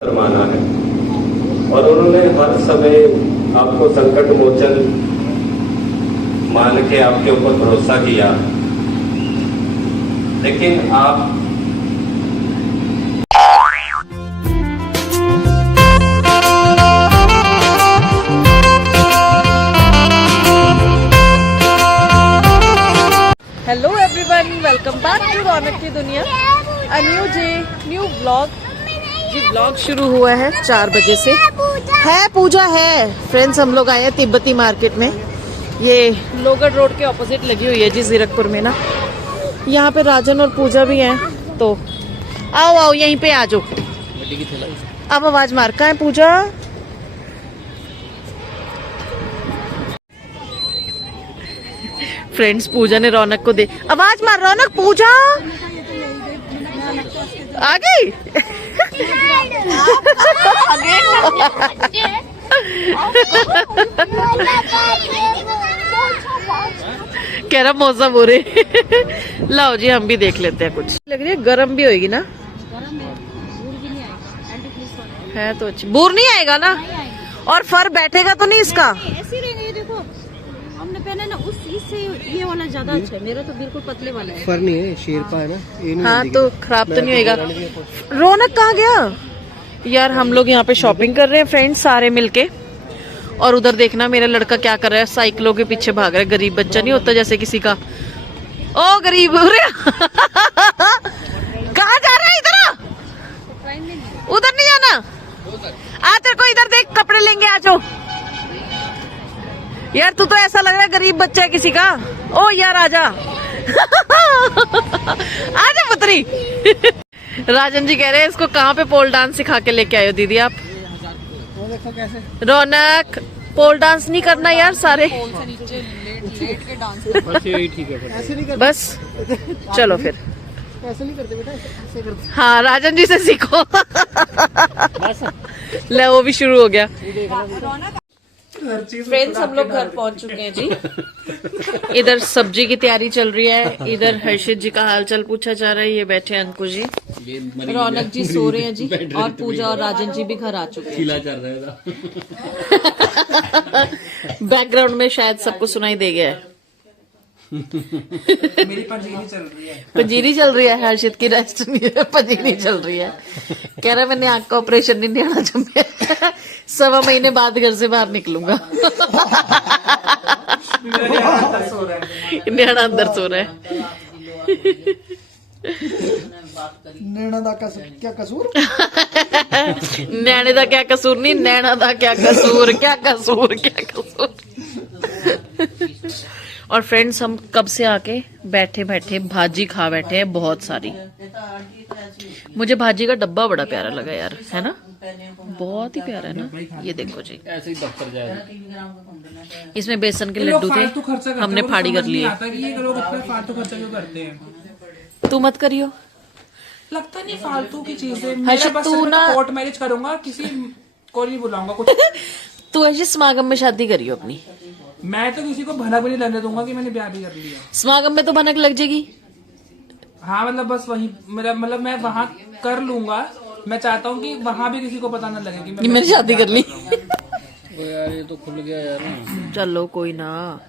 माना है और उन्होंने हर समय आपको संकट मोचन मान के आपके ऊपर भरोसा किया, लेकिन आप hello everyone, welcome back to Raunak की दुनिया। अ न्यू व्लॉग जी। व्लॉग शुरू हुआ है 4 बजे से। है पूजा है फ्रेंड्स, हम लोग आए हैं तिब्बती मार्केट में। ये लोगड़ रोड के ऑपोजिट लगी हुई है जी, जीरकपुर में ना। यहाँ पे राजन और पूजा भी हैं, तो आओ आओ यहीं पे आ जाओ। अब आवाज मार का है पूजा। फ्रेंड्स, पूजा ने रौनक को दे आवाज मार। रौनक, पूजा आ गई। कह रहा मौसम हो रहे। लाओ जी, हम भी देख लेते हैं। कुछ लग रही है गर्म भी होगी ना। है तो अच्छी। बूर नहीं आएगा ना, और फर बैठेगा तो नहीं इसका। ऐसे रहेगा। ये देखो, हमने पहना ना उस इससे ये वाला ज्यादा अच्छा है। मेरा तो बिल्कुल पतले वाला है। फर नहीं है, शेरपा है ना, ये नहीं। हाँ तो खराब तो नहीं होएगा। रौनक कहाँ गया यार? हम लोग यहाँ पे शॉपिंग कर रहे हैं फ्रेंड्स सारे मिलके, और उधर देखना मेरा लड़का क्या कर रहा है, साइकिलों के पीछे भाग रहा है। गरीब बच्चा नहीं होता जैसे किसी का। ओ गरीब हो रहा। कहाँ जा रहा है? इधर आ। उधर नहीं जाना। आ तेरे को इधर देख, कपड़े लेंगे, आ जाओ। यार तू तो ऐसा लग रहा है गरीब बच्चा है किसी का। ओ यार आजा। आजा पुत्री। राजन जी कह रहे हैं इसको कहाँ पे पोल डांस सिखा के लेके आए हो दीदी आप? रौनक, पोल डांस नहीं करना यार सारे। बस चलो फिर। ऐसे नहीं करते बेटा, ऐसे करते। हाँ राजन जी से सीखो। ले वो भी शुरू हो गया। फ्रेंड्स, हम लोग घर पहुंच चुके हैं जी। इधर सब्जी की तैयारी चल रही है, इधर हर्षित जी का हालचाल पूछा जा रहा है। ये बैठे हैं अंकुश जी, रौनक जी सो रहे हैं जी, और पूजा और राजन जी भी घर आ चुके हैं। बैकग्राउंड में शायद सबको सुनाई दे गया है। मेरी पंजीरी चल रही है। पंजीरी चल रही है, हर्षित की रेस्ट नहीं है, पंजीरी चल रही है। कह रहा है मैंने आँख का ऑपरेशन नहीं आना जमे। 1.25 महीने बाद घर से बाहर निकलूंगा। न्याणा अंदर सो रहा है। नैना दा क्या कसूर? न्याणे दा क्या कसूर नहीं, नैना दा क्या कसूर, क्या कसूर, क्या कसूर। और फ्रेंड्स, हम कब से आके बैठे बैठे भाजी खा बैठे हैं बहुत सारी। मुझे भाजी का डब्बा बड़ा प्यारा लगा यार, है ना? बहुत ही प्यारा है ना। ये देखो जी, ऐसे ही दफ्तर जाए। इसमें बेसन के लड्डू थे, हमने फाड़ी कर लिए। ये लोग अपना फालतू खर्चा क्यों करते हैं? तू मत करियो, लगता नहीं फालतू की चीजें। हर्षित, मेरा बस तू ना कोर्ट मैरिज करूंगा, किसी को नहीं बुलाऊंगा कुछ। तू ऐसे समागम में शादी करियो अपनी। मैं तो किसी को भनक भी नहीं लगने दूंगा कि मैंने ब्याह भी कर लिया। समागम में तो भनक लग जाएगी। हाँ मतलब बस वही मेरा मतलब, मैं वहाँ कर लूंगा। मैं चाहता हूँ कि वहाँ भी किसी को पता न लगे कि मैंने शादी कर ली। यार ये तो खुल गया यार। चलो कोई ना।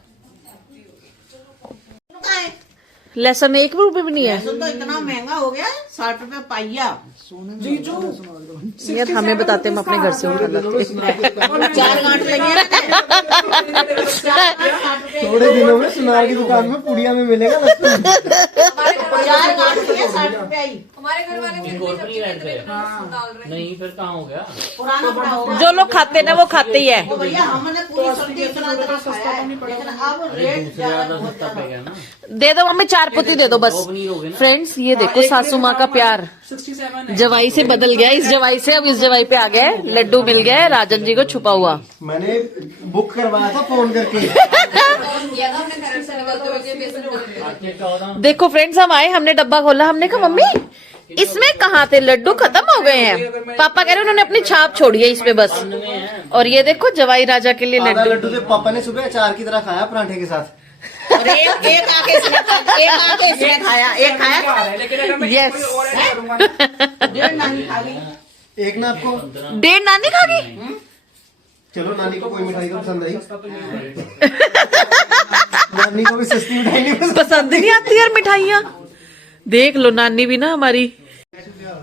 लहसुन 1 रुपए भी नहीं है। तो इतना महंगा हो गया, 60 रुपए पाइया। यार हमें बताते, हम अपने घर से उठा लाते। 4 गांठ लगे। थोड़े दिनों में सुनार की दुकान में पुड़िया में मिलेगा लहसुन। 4 गांठ लगे, 60 रुपए आई। हमारे घर वाले नहीं, फिर कहाँ हो गया? पुराना पड़ा होगा। जो लोग खाते ना वो खाते ही है। तो भैया हमने पूरी सब्जी इतना इतना खाया है, लेकिन अब रेट ज्यादा। दे दो मम्मी, 4 पुती दे दो बस। फ्रेंड्स, ये देखो सासू माँ का प्यार 67 जवाई से बदल गया। इस जवाई से अब इस जवाई पे आ गए। लड्डू मिल गए राजन जी को छुपा हुआ। मैंने बुक करवाया था फोन करके। देखो फ्रेंड्स, हम आए, हमने डब्बा खोला, हमने कहा मम्मी इसमें कहाँ थे लड्डू, खत्म हो गए हैं। पापा कह रहे उन्होंने अपनी छाप छोड़ी है इसमें बस। और ये देखो जवाई राजा के लिए आधा लड्डू। लड्डू तो पापा ने सुबह अचार की तरह खाया पराठे के साथ। और एक आके इसने खाया, एक खाया। लेकिन अगर मैं Yes. कोई और ऐड करूंगा, 1.5 नानी खा ली। एक ना आपको 1.5 नानी खा गई। चलो नानी को कोई मिठाई तो पसंद आई। नानी को भी सस्ती मिठाई नहीं पसंद। पसंद नहीं आती यार मिठाइयाँ। देख लो नानी भी ना हमारी।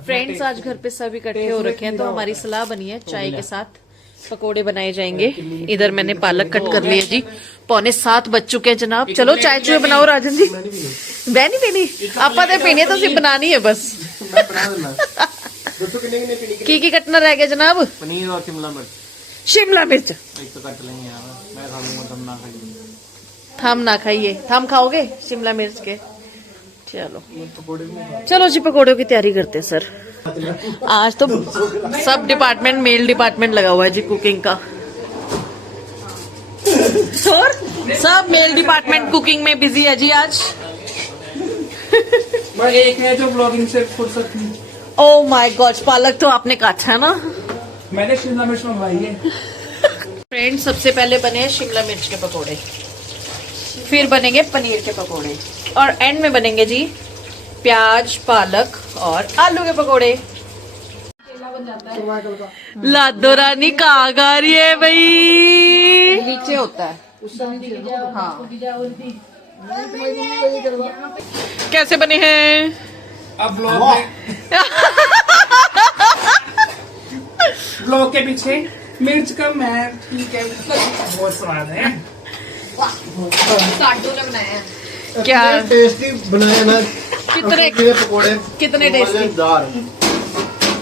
फ्रेंड्स आज घर पे सब इकट्ठे हो रखे हैं तो हमारी सलाह बनी है चाय के साथ पकोड़े बनाए जाएंगे। इधर मैंने पालक कट कर लिया जी। 6:45 बज चुके हैं जनाब। चलो चाय चुए बनाओ राजन जी। मैं नहीं पीनी, आपा ने पीनी है तो सिर्फ बनानी है बस। दोस्तों कितने कितने पीनी की कटना रह गया जनाब? पनीर और शिमला मिर्च शिमला मिर्च। एक तो कट लेंगे यार, मैं खा लूंगा तुम ना खाइए। थम ना खाइए, थम खाओगे शिमला मिर्च के? चलो चलो जी पकोड़ों की तैयारी करते हैं सर। आज तो सब डिपार्टमेंट मेल डिपार्टमेंट लगा हुआ है जी कुकिंग का। सर सब मेल डिपार्टमेंट कुकिंग में बिजी है जी आज। बस एक है जो ब्लॉगिंग से फुर्सत नहीं। ओह माय गॉड, पालक तो आपने काटा है ना? मैंने शिमला मिर्च मंगवाई है। फ्रेंड्स सबसे पहले बने हैं शिमला मिर्च के पकोड़े, फिर बनेंगे पनीर के पकोड़े और एंड में बनेंगे जी प्याज पालक और आलू के पकोड़े। लादो रानी कहाँ गा रही है भाई? नीचे होता है। हाँ कैसे बने हैं? अब ब्लॉग के पीछे मिर्च कम है, ठीक है, बहुत स्वाद है। क्या टेस्टी बनाया ना कितने पकोड़े, कितने टेस्टी? मजेदार।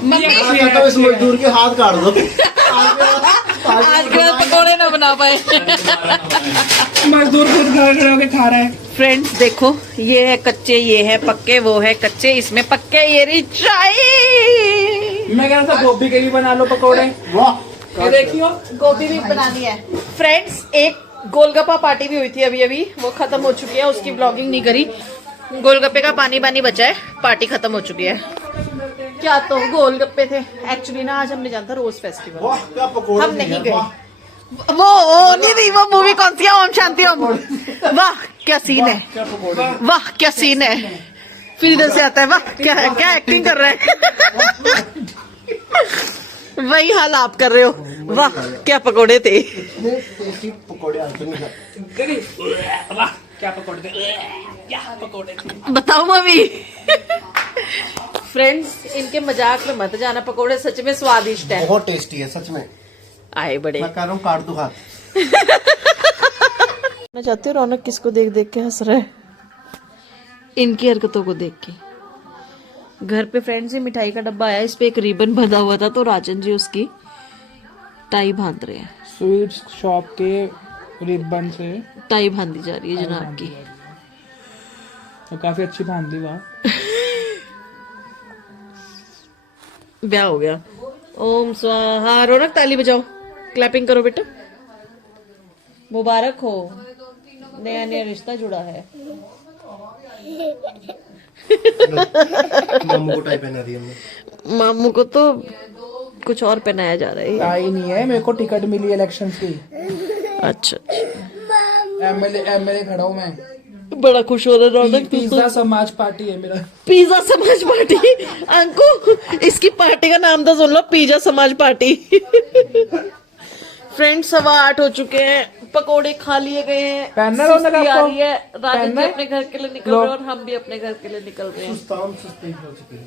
मम्मी कहता हूँ इस मजदूर के हाथ काट दो। आज के बाद पकोड़े ना बना पाए। मजदूर खुद घर खड़े होके खा रहा है। फ्रेंड्स देखो ये है कच्चे, ये है पक्के, वो है कच्चे, इसमें पक्के। ये रही चाय। मैं कह रहा था गोभी के भी बना लो पकोड़े। वाह ये देखियो गोभी भी बनानी है। फ्रेंड्स एक गोलगप्पा पार्टी भी हुई थी अभी अभी, वो खत्म हो चुकी है, उसकी ब्लॉगिंग नहीं करी। गोलगप्पे का पानी पानी बचा है, पार्टी खत्म हो चुकी है। क्या तो गोलगप्पे थे एक्चुअली ना। आज हमने जाना था रोज फेस्टिवल, वाह क्या पकोड़े हम नहीं थे, गए। वाह। वो नहीं थी, वो मूवी कौन सी है? ओम शांति ओम। वाह क्या सीन है, क्या पकोड़े। वाह क्या सीन है। फिर इधर से आता है वाह क्या क्या एक्टिंग कर रहे हैं। वही हाल आप कर रहे हो। वाह क्या पकोड़े थे। इतने टेस्टी पकोड़े आज तक नहीं खाए। वाह क्या पकोड़े थे, क्या पकोड़े थे। बताओ मम्मी। फ्रेंड्स इनके मजाक में मत जाना, पकोड़े सच में स्वादिष्ट है। बहुत टेस्टी है सच में। आए बड़े। मैं कह रहा हूँ काट दो हाथ। मैं चाहती हूँ रौनक किसको देख देख के हंस रहा है, इनकी हरकतों को देख के। घर पे फ्रेंड्स ये मिठाई का डब्बा आया, इस पे एक रिबन बंधा हुआ था तो राजन जी उसकी टाई बांध रहे हैं। स्वीट्स शॉप के रिबन से टाई बांधी जा रही है जनाब की। तो काफी अच्छी बांधी हुआ। ब्याह हो गया। ओम स्वाहा। रौनक ताली बजाओ, क्लैपिंग करो बेटा। मुबारक हो, नया नया रिश्ता जुड़ा है। मामू को टाई पहना दी हमने। मामू को तो कुछ और पहनाया जा रहा है। आई नहीं है, मेरे को टिकट मिली इलेक्शन की। अच्छा एमएलए खड़ा हूँ मैं। बड़ा खुश हो रहा है रौनक। पिज्जा समाज पार्टी है मेरा। पिज्जा समाज पार्टी। अंकु इसकी पार्टी का नाम तो सुन लो, पिज्जा समाज पार्टी। फ्रेंड्स 8:15 हो चुके हैं, पकोड़े खा लिए गए हैं। पहनना रौनक सुस्ती आ आपको? रही है, राजन जी पहनना? अपने घर के लिए निकल रहे हैं और हम भी अपने घर के लिए निकल रहे हैं। सुस्तान सुस्ती हो चुकी है।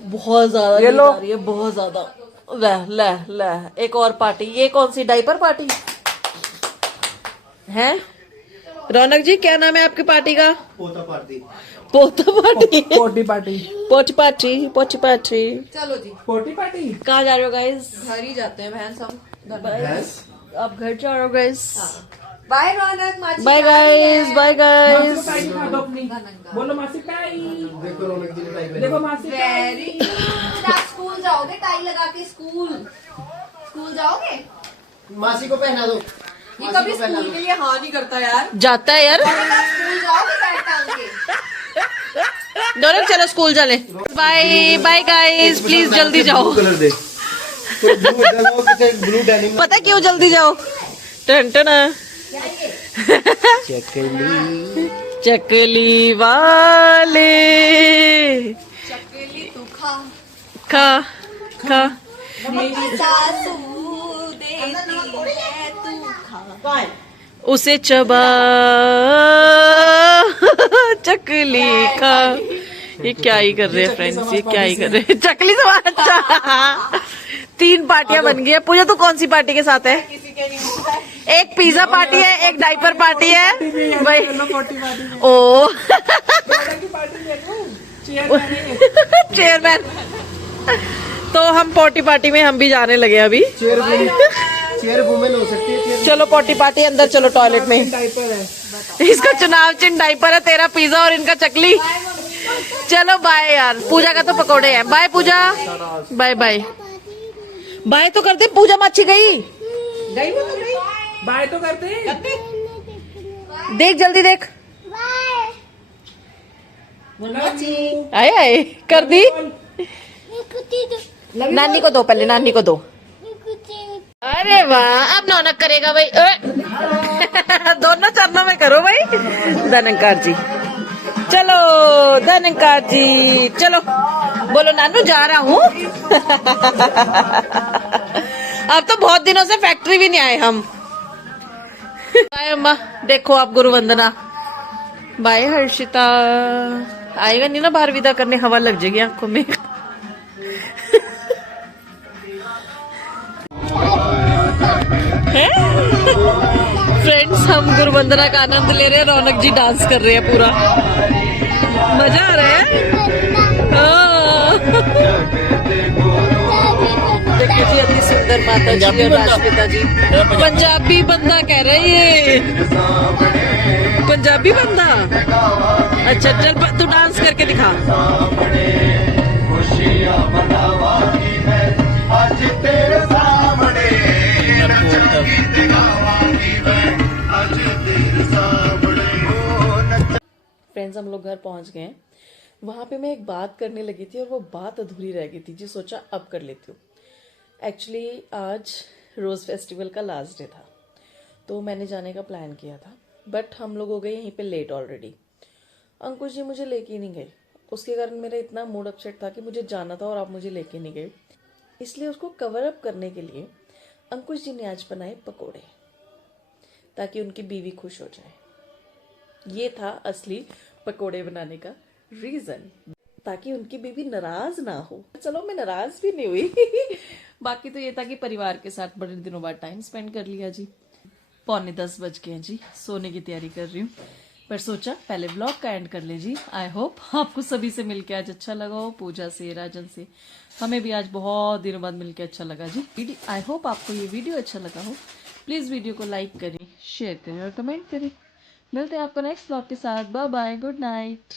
बहुत ज्यादा ये नींद लो। आ रही है, बहुत ज्यादा। ले ले ले एक और पार्टी। ये कौन सी डाइपर पार्टी है? रौनक जी क्या नाम है आपकी पार्टी का? पोता पार्टी। पोता पार्टी। पोटी पार्टी। पोटी पार्टी, पोटी पार्टी। चलो जी पोटी पार्टी। कहाँ जा रहे हो गाइस? घर ही जाते हैं बहन सब। भैंस आप घर जा रहे हो गाइस? बाय रौनक माची। Bye guys, bye guys. मासी को पाई खा दो अपनी। बोलो मासी पाई। देखो रौनक जी ने टाई पहनी। देखो मासी पाई। Very good. आप स्कूल जाओगे टाई लगा के? स्कूल जाओगे? मासी को पहना दो। ये कभी स्कूल के लिए हाँ नहीं करता यार। जाता है यार। स्कूल जाओगे बैग टांग के? दोनों चलो स्कूल चले। बाय बाय गाइस, प्लीज जल्दी जाओ। कलर दे। तो ब्लू डेनिम। पता क्यों जल्दी जाओ? Ton ton. चकली वाले चकेली तू खा। खा खा उसे चबा चकली खा। ये क्या ही कर रहे हैं फ्रेंड्स, ये क्या ही कर रहे हैं। चकली से अच्छा 3 पार्टियां बन गई है। पूजा तो कौन सी पार्टी के साथ है? एक पिज्जा पार्टी है, एक डाइपर पार्टी है भाई। ओ चेयरमैन। तो हम पॉटी पार्टी में हम भी जाने लगे अभी। चेयर वुमेन हो सकती है। चलो पॉटी पार्टी अंदर चलो टॉयलेट में। इसका चुनाव चिन्ह डाइपर है, तेरा पिज्जा और इनका चकली। चलो बाय यार, पूजा का तो पकोड़े हैं। बाय पूजा, बाय बाय बाय तो करते। पूजा माची गई बाय तो करते। देख जल्दी देख। आए आए कर दी। नानी को दो, पहले नानी को दो। अरे वाह, अब नौनक करेगा भाई। दोनों चरणों में करो भाई। धनंकार जी चलो, धनंकार जी चलो। बोलो नानू जा रहा हूँ। अब तो बहुत दिनों से फैक्ट्री भी नहीं आए हम। बाय अम्मा, देखो आप गुरु वंदना। बाय हर्षिता। आएगा नहीं ना बाहर विदा करने, हवा लग जाएगी आंखों में। फ्रेंड्स हम गुरु वंदना का आनंद ले रहे हैं। रौनक जी डांस कर रहे हैं, पूरा मजा आ रहा है। देखिए जी अति सुंदर माता जी और राजपिता जी। पंजाबी बंदा कह रहे ये, पंजाबी बंदा। अच्छा चल तू डांस करके दिखा। फ्रेंड्स हम लोग घर पहुंच गए हैं। वहां पे मैं एक बात करने लगी थी और वो बात अधूरी रह गई थी जी, सोचा अब कर लेती हूँ। एक्चुअली आज रोज़ फेस्टिवल का लास्ट डे था, तो मैंने जाने का प्लान किया था, बट हम लोग हो गए यहीं पे लेट ऑलरेडी। अंकुश जी मुझे लेके ही नहीं गए, उसके कारण मेरा इतना मूड अपसेट था कि मुझे जाना था और आप मुझे लेके नहीं गए। इसलिए उसको कवर अप करने के लिए अंकुश जी ने आज बनाए पकोड़े, ताकि उनकी बीवी खुश हो जाए। ये था असली पकोड़े बनाने का रीजन, ताकि उनकी बीवी नाराज ना हो। चलो मैं नाराज भी नहीं हुई। बाकी तो ये था कि परिवार के साथ बड़े दिनों बाद टाइम स्पेंड कर लिया जी। 9:45 बज गए हैं जी, सोने की तैयारी कर रही हूँ, पर सोचा पहले व्लॉग का एंड कर ले जी। आई होप आपको सभी से मिलके आज अच्छा लगा हो, पूजा से, राजन से। हमें भी आज बहुत दिनों बाद मिलके अच्छा लगा जी। आई होप आपको ये वीडियो अच्छा लगा हो। प्लीज वीडियो को लाइक करें, शेयर करें और कमेंट करें। मिलते हैं आपको नेक्स्ट व्लॉग के साथ। Bye bye, good night.